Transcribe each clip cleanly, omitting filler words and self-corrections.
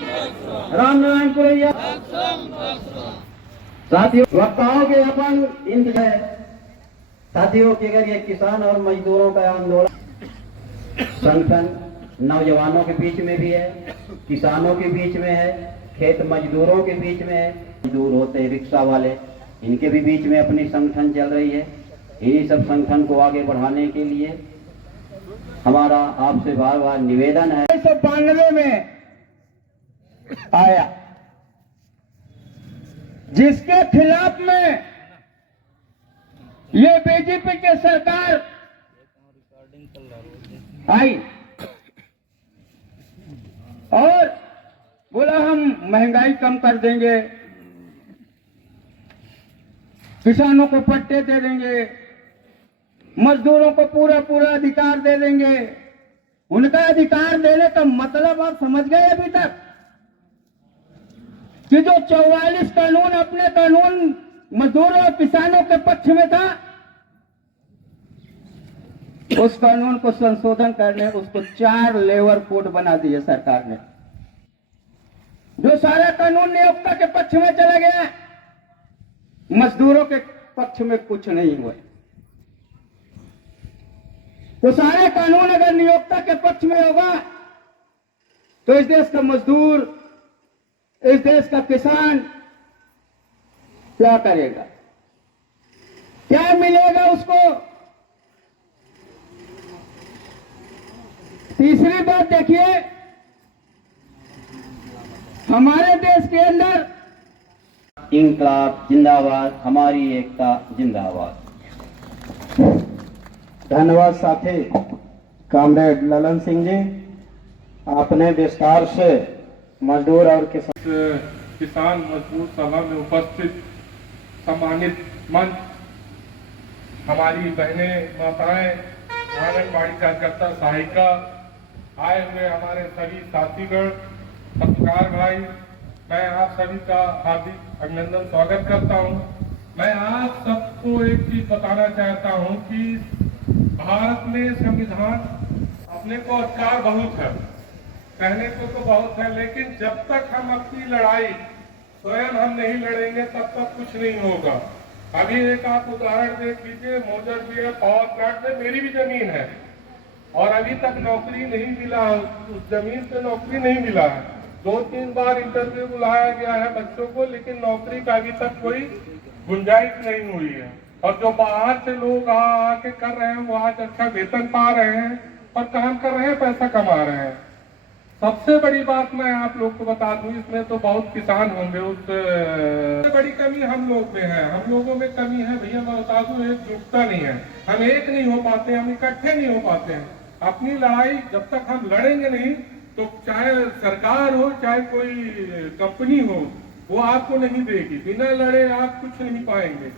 राम नारायण पुरैया। साथियों, वक्ताओं के अपन इंतजार। साथियों की अगर ये किसान और मजदूरों का आंदोलन संगठन नौजवानों के बीच में भी है, किसानों के बीच में है, खेत मजदूरों के बीच में है, मजदूर होते हैं रिक्शा वाले, इनके भी बीच में अपनी संगठन चल रही है। इन्हीं सब संगठन को आगे बढ़ाने के लिए हमारा आपसे बार बार निवेदन है। 1992 में आया, जिसके खिलाफ में ये बीजेपी की सरकार आई और बोला हम महंगाई कम कर देंगे, किसानों को पट्टे दे देंगे, मजदूरों को पूरा पूरा अधिकार दे देंगे। उनका अधिकार देने का मतलब आप समझ गए अभी तक कि जो 44 कानून अपने कानून मजदूरों और किसानों के पक्ष में था, उस कानून को संशोधन करने उसको 4 लेबर कोड बना दिए सरकार ने। जो सारा कानून नियोक्ता के पक्ष में चला गया, मजदूरों के पक्ष में कुछ नहीं हुआ। तो सारे कानून अगर नियोक्ता के पक्ष में होगा तो इस देश का मजदूर, इस देश का किसान क्या करेगा, क्या मिलेगा उसको? तीसरी बात देखिए, हमारे देश के अंदर इंकलाब जिंदाबाद, हमारी एकता जिंदाबाद। धन्यवाद साथी कामरेड ललन सिंह जी, आपने विस्तार से मजदूर और किसान मजदूर सभा में उपस्थित सम्मानित मंच, हमारी बहनें, माताएं, आंगनबाड़ी कार्यकर्ता, सहायिका, आए हुए हमारे सभी साथीगण, पत्रकार भाई, मैं आप सभी का हार्दिक अभिनंदन स्वागत करता हूं। मैं आप सबको एक चीज बताना चाहता हूं कि भारत में संविधान अपने को अधिकार बहुत है, कहने को तो बहुत है, लेकिन जब तक हम अपनी लड़ाई स्वयं हम नहीं लड़ेंगे तब तक कुछ नहीं होगा। अभी एक आप उदाहरण देख लीजिए, मोजर भी है, पावर प्लांट में मेरी भी जमीन है और अभी तक नौकरी नहीं मिला, उस जमीन पे नौकरी नहीं मिला है। 2-3 बार इंटरव्यू बुलाया गया है बच्चों को, लेकिन नौकरी का अभी तक कोई गुंजाइश नहीं हुई है। और जो बाहर से लोग आके कर रहे हैं वो आज अच्छा वेतन पा रहे हैं और काम कर रहे हैं, पैसा कमा रहे हैं। सबसे बड़ी बात मैं आप लोग को बता दूं, इसमें तो बहुत किसान होंगे, उससे बड़ी कमी हम लोग में है, हम लोगों में कमी है भैया, मैं बता दूं, एकजुटता नहीं है। हम एक नहीं हो पाते, हम इकट्ठे नहीं हो पाते हैं। अपनी लड़ाई जब तक हम लड़ेंगे नहीं तो चाहे सरकार हो चाहे कोई कंपनी हो, वो आपको नहीं देगी। बिना लड़े आप कुछ नहीं पाएंगे।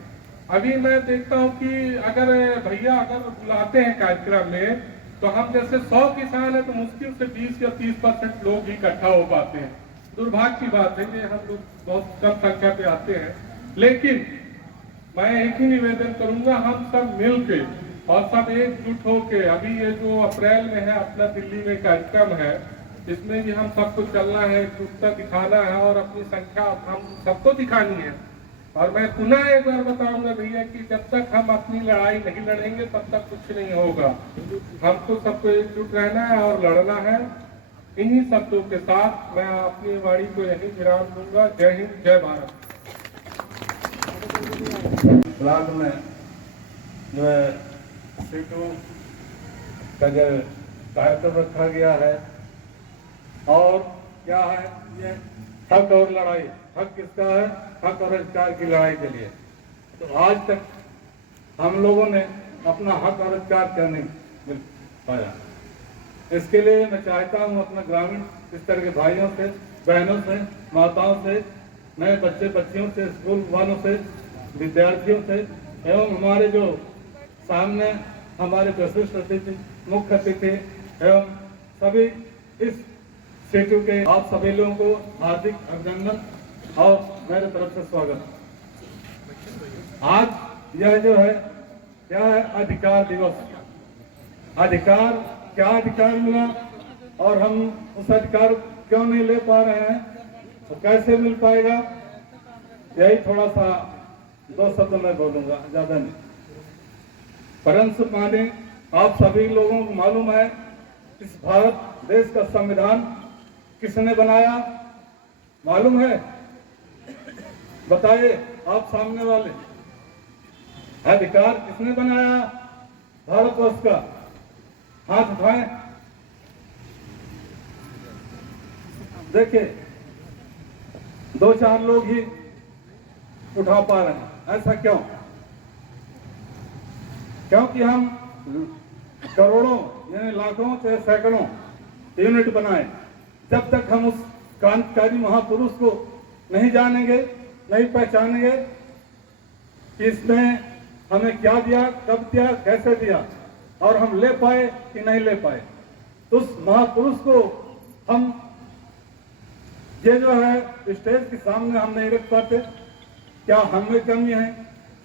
अभी मैं देखता हूँ कि अगर भैया अगर बुलाते हैं कार्यक्रम में तो हम जैसे 100 किसान है तो मुश्किल से 20 या 30% लोग ही इकट्ठा हो पाते हैं। दुर्भाग्य की बात है कि हम लोग बहुत कम संख्या पे आते हैं। लेकिन मैं एक ही निवेदन करूंगा, हम सब मिल के और सब एकजुट होके, अभी ये जो अप्रैल में है अपना दिल्ली में कार्यक्रम है, इसमें भी हम सबको चलना है, एकजुटता दिखाना है और अपनी संख्या हम सबको दिखानी है। और मैं पुनः एक बार बताऊंगा भैया कि जब तक हम अपनी लड़ाई नहीं लड़ेंगे तब तक कुछ नहीं होगा। हमको सबको एकजुट रहना है और लड़ना है। इन्हीं शब्दों के साथ मैं अपनी वाणी को यहीं विराम दूंगा। जय हिंद, जय भारत। ब्लॉक में जो है सीटों का जो कार्यक्रम रखा गया है, और क्या है ये हक और लड़ाई, हक किसका है? हक और अधिकार की लड़ाई के लिए। तो आज तक हम लोगों ने अपना हक और अधिकार क्यों नहीं मिल पाया? इसके लिए मैं चाहता हूँ अपना ग्रामीण स्तर के भाइयों से, बहनों से, माताओं से, नए बच्चे बच्चियों से, स्कूल वालों से, विद्यार्थियों से एवं हमारे जो सामने हमारे विशिष्ट अतिथि, मुख्य अतिथि एवं सभी इस सेतु के आप सभी लोगों को हार्दिक अभिनंदन और मेरे तरफ से स्वागत। आज यह जो है क्या है? अधिकार दिवस। अधिकार, क्या अधिकार मिला और हम उस अधिकार क्यों नहीं ले पा रहे हैं, तो कैसे मिल पाएगा, यही थोड़ा सा 2 शब्द मैं बोलूंगा, ज्यादा नहीं। परंतु माने आप सभी लोगों को मालूम है इस भारत देश का संविधान किसने बनाया, मालूम है? बताइए आप सामने वाले, अधिकार किसने बनाया भारतवर्ष का? हाथ उठाएं। देखिए 2-4 लोग ही उठा पा रहे हैं, ऐसा क्यों? क्योंकि हम करोड़ों यानी लाखों चाहे सैकड़ों यूनिट बनाए, जब तक हम उस क्रांतिकारी महापुरुष को नहीं जानेंगे, नहीं पहचानेंगे कि इसने हमें क्या दिया, कब दिया, कैसे दिया, और हम ले पाए कि नहीं ले पाए, तो उस महापुरुष को हम ये जो है स्टेज के सामने हम नहीं रख पाते। क्या हमें कमी है,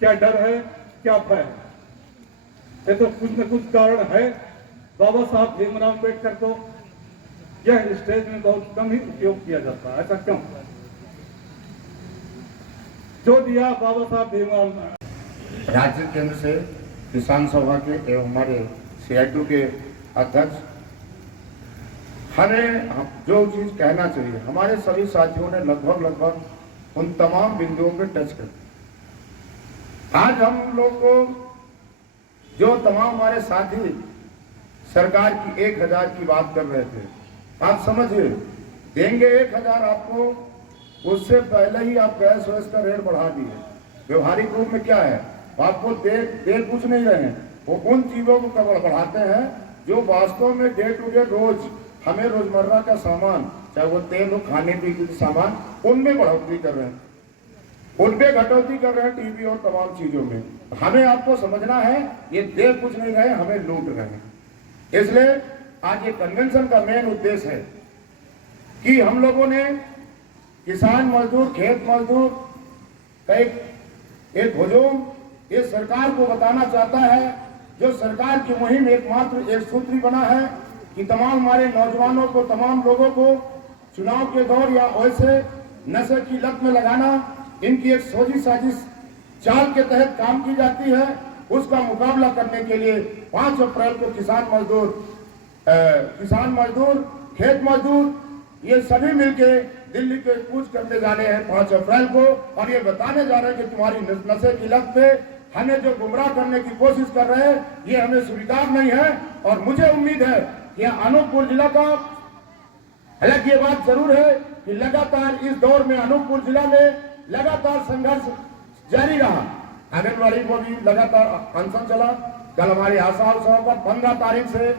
क्या डर है, क्या भय है? ये तो कुछ न कुछ कारण है। बाबा साहब भीमराव अम्बेडकर को यह स्टेज में बहुत कम ही उपयोग किया जाता है, ऐसा क्यों? जो दिया बाबा साहब भीमराव। राज्य केंद्र से किसान सभा के एवं हमारे CITU के अध्यक्ष, हमें जो चीज कहना चाहिए, हमारे सभी साथियों ने लगभग उन तमाम बिंदुओं पे टच कर दिया। आज हम लोग को जो तमाम हमारे साथी सरकार की 1000 की बात कर रहे थे, आप समझिए देंगे 1000 आपको, उससे पहले ही आप गैस वैस का रेट बढ़ा दिए। व्यवहारिक रूप में क्या है, आपको दे कुछ नहीं रहे हैं, वो उन चीजों को बढ़ाते हैं जो वास्तव में डे टू डे रोज हमें रोजमर्रा का सामान, चाहे वो तेल हो, खाने पीने के सामान, उनमें बढ़ोतरी कर रहे हैं, उनपे कटौती कर रहे हैं, टीवी और तमाम चीजों में। हमें आपको समझना है ये दे कुछ नहीं रहे, हमें लूट रहे हैं। इसलिए आज ये कन्वेंशन का मेन उद्देश्य है कि हम लोगों ने किसान मजदूर, खेत मजदूर का एक हुजूम ये सरकार को बताना चाहता है, जो सरकार की मुहिम एकमात्र एक सूत्री बना है कि तमाम हमारे नौजवानों को, तमाम लोगों को चुनाव के दौर या वैसे नशे की लत में लगाना, इनकी एक सोची साजिश चाल के तहत काम की जाती है। उसका मुकाबला करने के लिए 5 अप्रैल को किसान मजदूर, खेत मजदूर, ये सभी मिलके दिल्ली पे कूच करने जा रहे हैं 5 अप्रैल को, और ये बताने जा रहे हैं कि तुम्हारी नशे की लत पे हमें जो गुमराह करने की कोशिश कर रहे हैं, ये हमें स्वीकार नहीं है। और मुझे उम्मीद है कि अनूपपुर जिला का, हालांकि ये बात जरूर है कि लगातार इस दौर में अनूपपुर जिला में लगातार संघर्ष जारी रहा। आंगनबाड़ी को भी लगातार अनशन चला। कल हमारी आशा उत्सव पर 15 तारीख से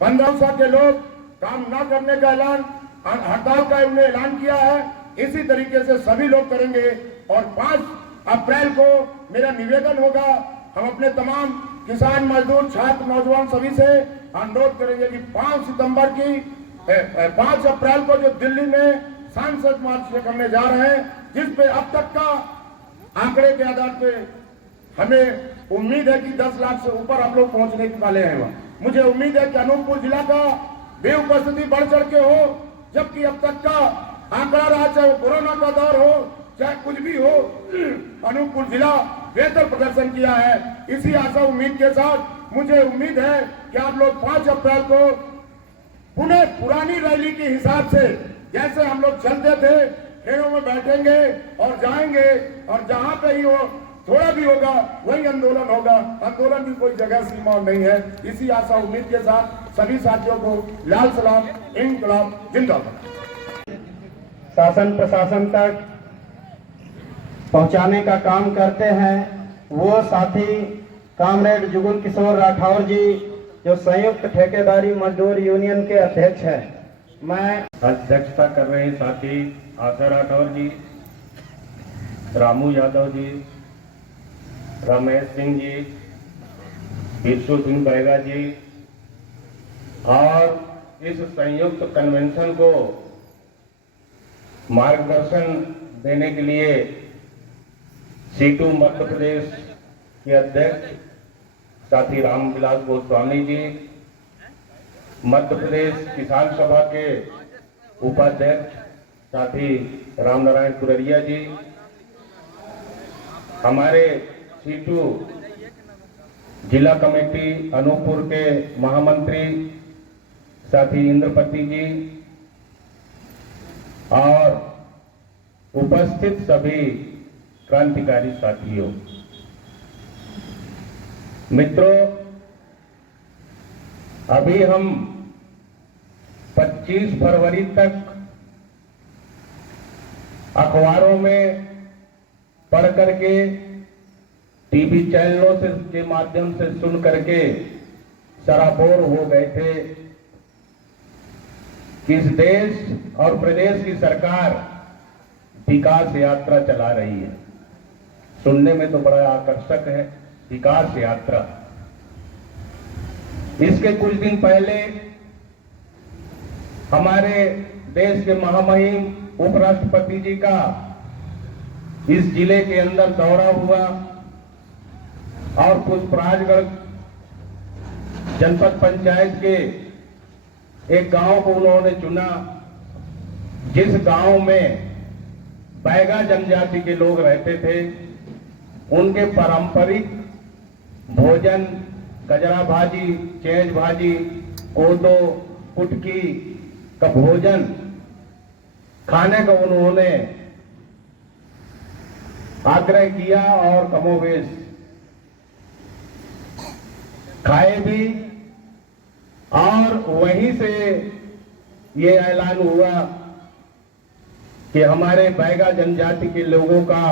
1500 के लोग काम न करने का ऐलान, हड़ताल का उन्हें ऐलान किया है। इसी तरीके से सभी लोग करेंगे। और 5 अप्रैल को मेरा निवेदन होगा, हम अपने तमाम किसान मजदूर, छात्र, नौजवान सभी से अनुरोध करेंगे कि 5 अप्रैल को जो दिल्ली में सांसद मार्च करने जा रहे हैं, जिस पे अब तक का आंकड़े के आधार पे हमें उम्मीद है कि 10 लाख से ऊपर हम लोग पहुंचने वाले हैं। वहां मुझे उम्मीद है कि अनूपपुर जिला का भी उपस्थिति बढ़ चढ़ के हो, जबकि अब तक का आंकड़ा रहा, चाहे कोरोना का दौर हो, चाहे कुछ भी हो, अनूपपुर जिला बेहतर प्रदर्शन किया है। इसी आशा उम्मीद के साथ मुझे उम्मीद है कि आप लोग 5 अप्रैल को पुनः पुरानी रैली के हिसाब से, जैसे हम लोग चलते थे, खेड़ों में बैठेंगे और जाएंगे, और जहां पे ही हो थोड़ा भी होगा वही आंदोलन होगा। आंदोलन की कोई जगह सीमा नहीं है। इसी आशा उम्मीद के साथ सभी साथियों को लाल सलाम, इंकलाब जिंदाबाद। शासन प्रशासन तक पहुंचाने का काम करते हैं वो साथी कामरेड जुगल किशोर राठौर जी, जो संयुक्त ठेकेदारी मजदूर यूनियन के अध्यक्ष हैं। मैं अध्यक्षता कर रहे साथी आशा राठौर जी, रामू यादव जी, रमेश सिंह जी, बिरसू सिंह बैगा जी, और इस संयुक्त कन्वेंशन को मार्गदर्शन देने के लिए CITU मध्य प्रदेश के अध्यक्ष साथी रामविलास गोस्वामी जी, मध्य प्रदेश किसान सभा के उपाध्यक्ष साथी रामनारायण कुररिया जी, हमारे सीटू जिला कमेटी अनूपपुर के महामंत्री साथी इंद्रपति जी और उपस्थित सभी क्रांतिकारी साथियों, मित्रों, अभी हम 25 फरवरी तक अखबारों में पढ़ करके, टीवी चैनलों से के माध्यम से सुन करके सराबोर हो गए थे कि इस देश और प्रदेश की सरकार विकास यात्रा चला रही है। सुनने में तो बड़ा आकर्षक है, विकास यात्रा। इसके कुछ दिन पहले हमारे देश के महामहिम उपराष्ट्रपति जी का इस जिले के अंदर दौरा हुआ और पुष्पराजगढ़ जनपद पंचायत के एक गांव को उन्होंने चुना, जिस गांव में बैगा जनजाति के लोग रहते थे। उनके पारंपरिक भोजन गजरा भाजी, चेंज भाजी, कोदो, कुटकी का भोजन खाने का उन्होंने आग्रह किया और कमोवेश खाए भी। और वहीं से ये ऐलान हुआ कि हमारे बैगा जनजाति के लोगों का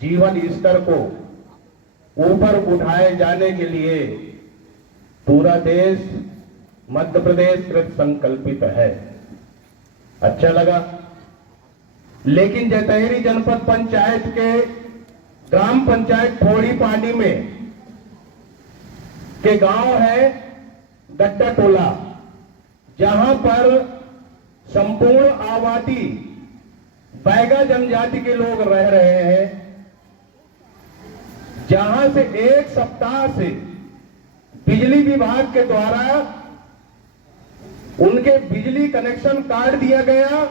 जीवन स्तर को ऊपर उठाए जाने के लिए पूरा देश मध्य प्रदेश कृत संकल्पित है। अच्छा लगा। लेकिन जतयरी जनपद पंचायत के ग्राम पंचायत थोड़ी पानी में के गांव है गट्टा टोला, जहां पर संपूर्ण आबादी बैगा जनजाति के लोग रह रहे हैं, जहां से एक सप्ताह से बिजली विभाग के द्वारा उनके बिजली कनेक्शन काट दिया गया।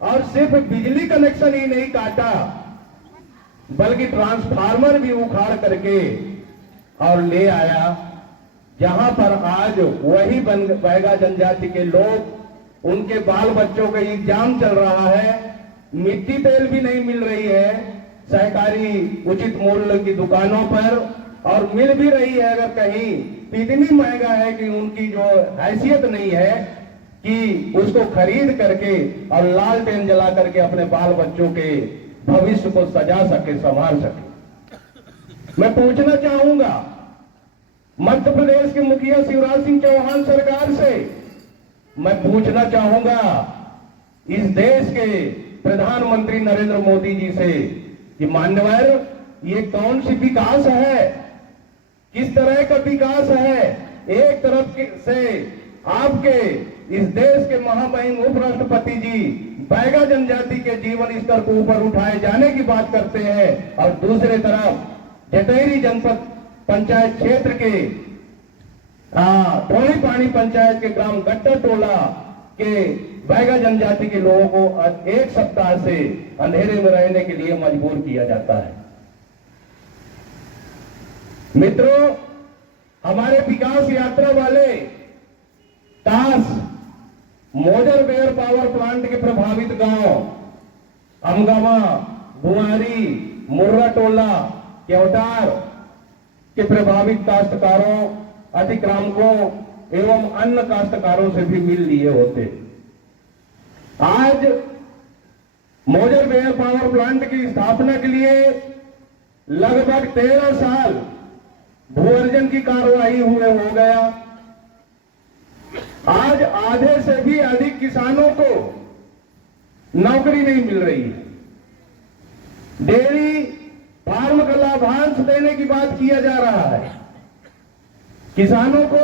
और सिर्फ बिजली कनेक्शन ही नहीं काटा, बल्कि ट्रांसफार्मर भी उखाड़ करके और ले आया, जहां पर आज वही बैगा जनजाति के लोग, उनके बाल बच्चों का एग्जाम चल रहा है, मिट्टी तेल भी नहीं मिल रही है सहकारी उचित मूल्य की दुकानों पर, और मिल भी रही है अगर कहीं तो इतनी महंगा है कि उनकी जो हैसियत नहीं है कि उसको खरीद करके और लालटेन जला करके अपने बाल बच्चों के भविष्य को सजा सके, संभाल सके। मैं पूछना चाहूंगा मध्य प्रदेश के मुखिया शिवराज सिंह चौहान सरकार से, मैं पूछना चाहूंगा इस देश के प्रधानमंत्री नरेंद्र मोदी जी से कि मान्यवर, ये कौन सी विकास है, किस तरह का विकास है। एक तरफ से आपके इस देश के महामहिम उपराष्ट्रपति जी बैगा जनजाति के जीवन स्तर को ऊपर उठाए जाने की बात करते हैं, और दूसरे तरफ जतयरी जनपद पंचायत क्षेत्र के थोड़ी पानी पंचायत के ग्राम गट्टा टोला के बैगा जनजाति के लोगों को एक सप्ताह से अंधेरे में रहने के लिए मजबूर किया जाता है। मित्रों, हमारे विकास यात्रा वाले टास मोजर बेयर पावर प्लांट के प्रभावित गांव अमगामा, बुआरी, मुर्रा टोला, केवटार के प्रभावित काश्तकारों, अतिक्रामकों एवं अन्य काश्तकारों से भी मिल लिए होते। आज मोजर बेयर पावर प्लांट की स्थापना के लिए लगभग 13 साल भू अर्जन की कार्रवाई हुए हो गया। आज आधे से भी अधिक किसानों को नौकरी नहीं मिल रही है। डेयरी फार्म का लाभांश देने की बात किया जा रहा है, किसानों को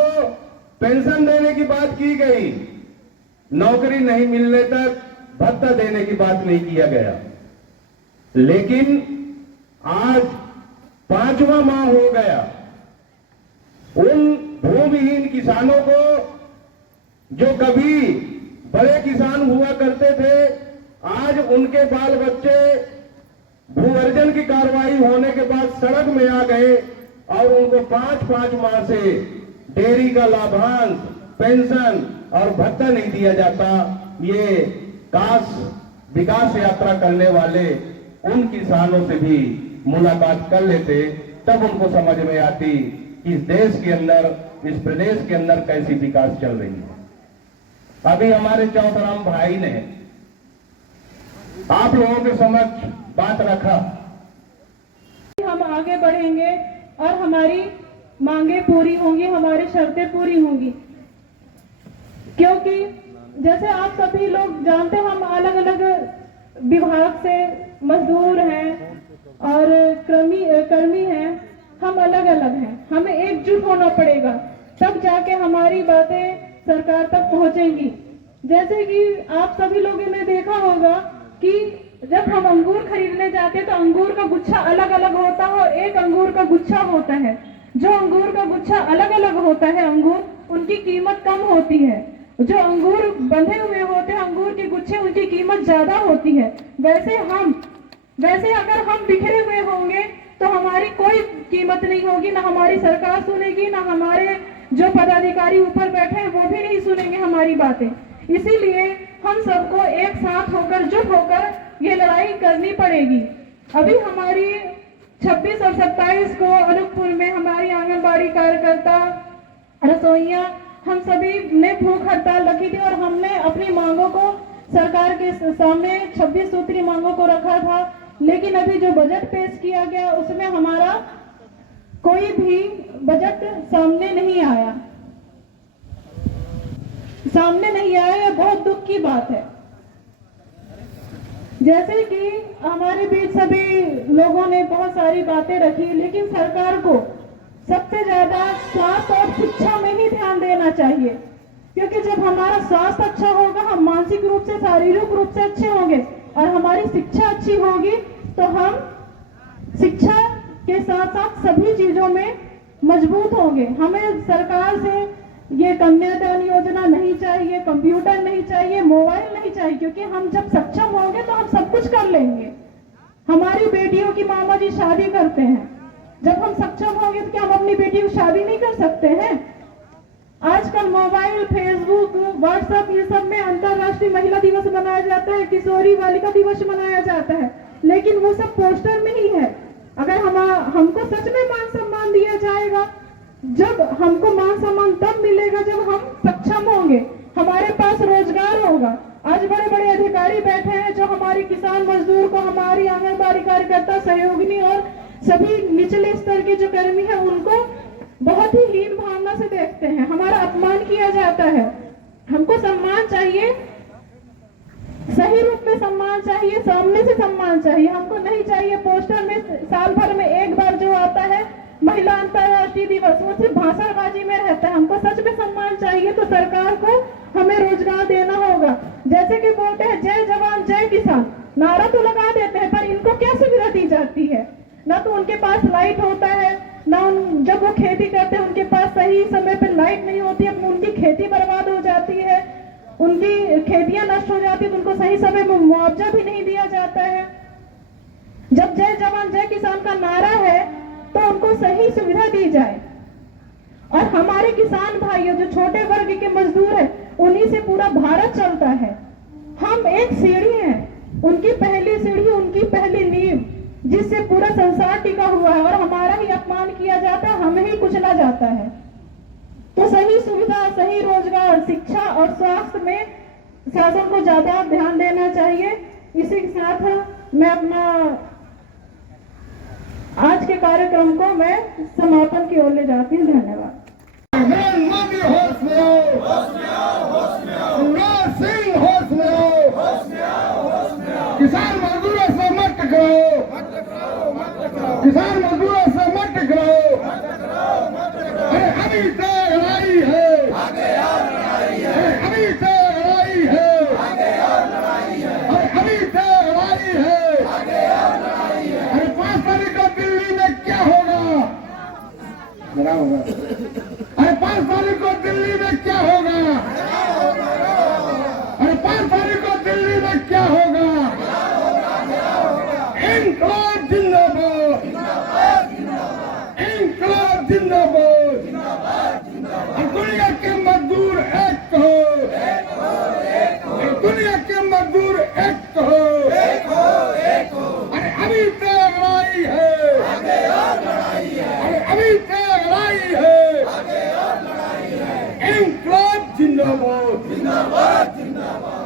पेंशन देने की बात की गई, नौकरी नहीं मिलने तक भत्ता देने की बात नहीं किया गया। लेकिन आज 5वां माह हो गया, उन भूमिहीन किसानों को जो कभी बड़े किसान हुआ करते थे, आज उनके बाल बच्चे भू-अर्जन की कार्रवाई होने के बाद सड़क में आ गए और उनको 5-5 माह से डेयरी का लाभांश, पेंशन और भत्ता नहीं दिया जाता। ये काश विकास यात्रा करने वाले उन किसानों से भी मुलाकात कर लेते, तब उनको समझ में आती कि इस देश के अंदर, इस प्रदेश के अंदर कैसी विकास चल रही है। अभी हमारे चौधराम भाई ने आप लोगों के समक्ष बात रखा। हम आगे बढ़ेंगे और हमारी मांगे पूरी होंगी, हमारी शर्तें पूरी होंगी, क्योंकि जैसे आप सभी लोग जानते हैं हम अलग अलग विभाग से मजदूर हैं और कर्मी हैं, हम अलग अलग हैं। हमें एकजुट होना पड़ेगा, तब जाके हमारी बातें सरकार तक पहुंचेंगी। जैसे कि आप सभी लोगों ने देखा होगा कि जब हम अंगूर खरीदने जाते हैं तो अंगूर का गुच्छा अलग अलग होता है और एक अंगूर का गुच्छा होता है। जो अंगूर का गुच्छा अलग अलग होता है अंगूर, उनकी कीमत कम होती है। जो अंगूर बंधे हुए होते हैं अंगूर के गुच्छे, उनकी कीमत ज्यादा होती है। वैसे अगर हम बिखरे हुए होंगे तो हमारी कोई कीमत नहीं होगी, ना हमारी सरकार सुनेगी, ना हमारे जो पदाधिकारी ऊपर बैठे हैं वो भी नहीं सुनेंगे हमारी बातें। इसीलिए हम सबको एक साथ होकर, जुट होकर ये लड़ाई करनी पड़ेगी। अभी हमारी 26 और 27 को अनूपपुर में हमारी आंगनबाड़ी कार्यकर्ता, रसोइया, हम सभी ने भूख हड़ताल रखी थी और हमने अपनी मांगों को सरकार के सामने 26 सूत्री मांगों को रखा था। लेकिन अभी जो बजट पेश किया गया उसमें हमारा कोई भी बजट सामने नहीं आया। यह बहुत दुख की बात है। जैसे कि हमारे बीच सभी लोगों ने बहुत सारी बातें रखी, लेकिन सरकार को सबसे ज्यादा स्वास्थ्य और शिक्षा में ही ध्यान देना चाहिए, क्योंकि जब हमारा स्वास्थ्य अच्छा होगा, हम मानसिक रूप से, शारीरिक रूप से अच्छे होंगे और हमारी शिक्षा अच्छी होगी तो हम शिक्षा के साथ साथ सभी चीजों में मजबूत होंगे। हमें सरकार से ये कन्यादान योजना नहीं चाहिए, कंप्यूटर नहीं चाहिए, मोबाइल नहीं चाहिए, क्योंकि हम जब सक्षम होंगे तो हम सब कुछ कर लेंगे। हमारी बेटियों की मामा जी शादी करते हैं, जब हम सक्षम होंगे तो क्या हम अपनी बेटी की शादी नहीं कर सकते हैं? आजकल मोबाइल, फेसबुक, व्हाट्सएप, ये सब में अंतर्राष्ट्रीय महिला दिवस मनाया जाता है, किशोरी बालिका दिवस मनाया जाता है, लेकिन वो सब पोस्टर में ही है। अगर हमको सच में मान सम्मान दिया जाएगा, जब हमको मान सम्मान तब मिलेगा जब हम सक्षम होंगे, हमारे पास रोजगार होगा। आज बड़े बड़े अधिकारी बैठे हैं जो हमारे किसान मजदूर को, हमारी आंगनबाड़ी कार्यकर्ता, सहयोगिनी और सभी निचले स्तर के जो कर्मी हैं उनको बहुत ही हीन भावना से देखते हैं। हमारा अपमान किया जाता है। हमको सम्मान चाहिए, सही रूप में सम्मान चाहिए, सामने से सम्मान चाहिए। हमको नहीं चाहिए पोस्टर में साल भर में एक बार जो आता है महिला अंतर्राष्ट्रीय दिवस, वो सिर्फ भाषणबाजी में रहता है। हमको सच में सम्मान चाहिए तो सरकार को हमें रोजगार देना होगा। जैसे कि बोलते हैं जय जवान जय किसान, नारा तो लगा देते हैं, पर इनको क्या सुविधा दी जाती है? ना तो उनके पास लाइट होता है, ना जब वो खेती करते हैं उनके पास सही समय पर लाइट नहीं होती है, उनकी खेती बर्बाद हो जाती है, उनकी खेतियां नष्ट हो जाती है, तो उनको सही समय में मुआवजा भी नहीं दिया जाता है। जब जय जवान जय किसान का नारा है तो उनको सही सुविधा दी जाए। और हमारे किसान भाइयों जो छोटे वर्ग के मजदूर हैं, उन्हीं से पूरा भारत चलता है। हम एक सीढ़ी हैं, उनकी पहली सीढ़ी, उनकी पहली नींव, जिससे पूरा संसार टिका हुआ है, और हमारा ही अपमान किया जाता है, हमें ही कुचला जाता है। तो सही सुविधा, सही रोजगार, शिक्षा और स्वास्थ्य में शासन को ज्यादा ध्यान देना चाहिए। इसी के साथ मैं अपना आज के कार्यक्रम को मैं समापन की ओर ले जाती हूँ। धन्यवाद। मोदी होश में आओ, युवराज सिंह होश में आओ, किसान मजदूरों से मत टकराओ, किसान मजदूरों से मत टकराओ। अरे अभी तो लड़ाई है, अभी तो लड़ाई है, अभी तो लड़ाई है। अरे 5 तारीख को दिल्ली में क्या होगा? अरे 5 तारीख को दिल्ली में क्या होगा? अरे इंकलाब जिंदाबाद, इंकलाब जिंदाबाद, दुनिया के मजदूर एक हो, दुनिया के मजदूर एक हो, अरे अभी तक लड़ाई है, अरे अभी तक लड़ाई है, इंकलाब जिंदाबाद, जिंदाबाद, जिंदाबाद।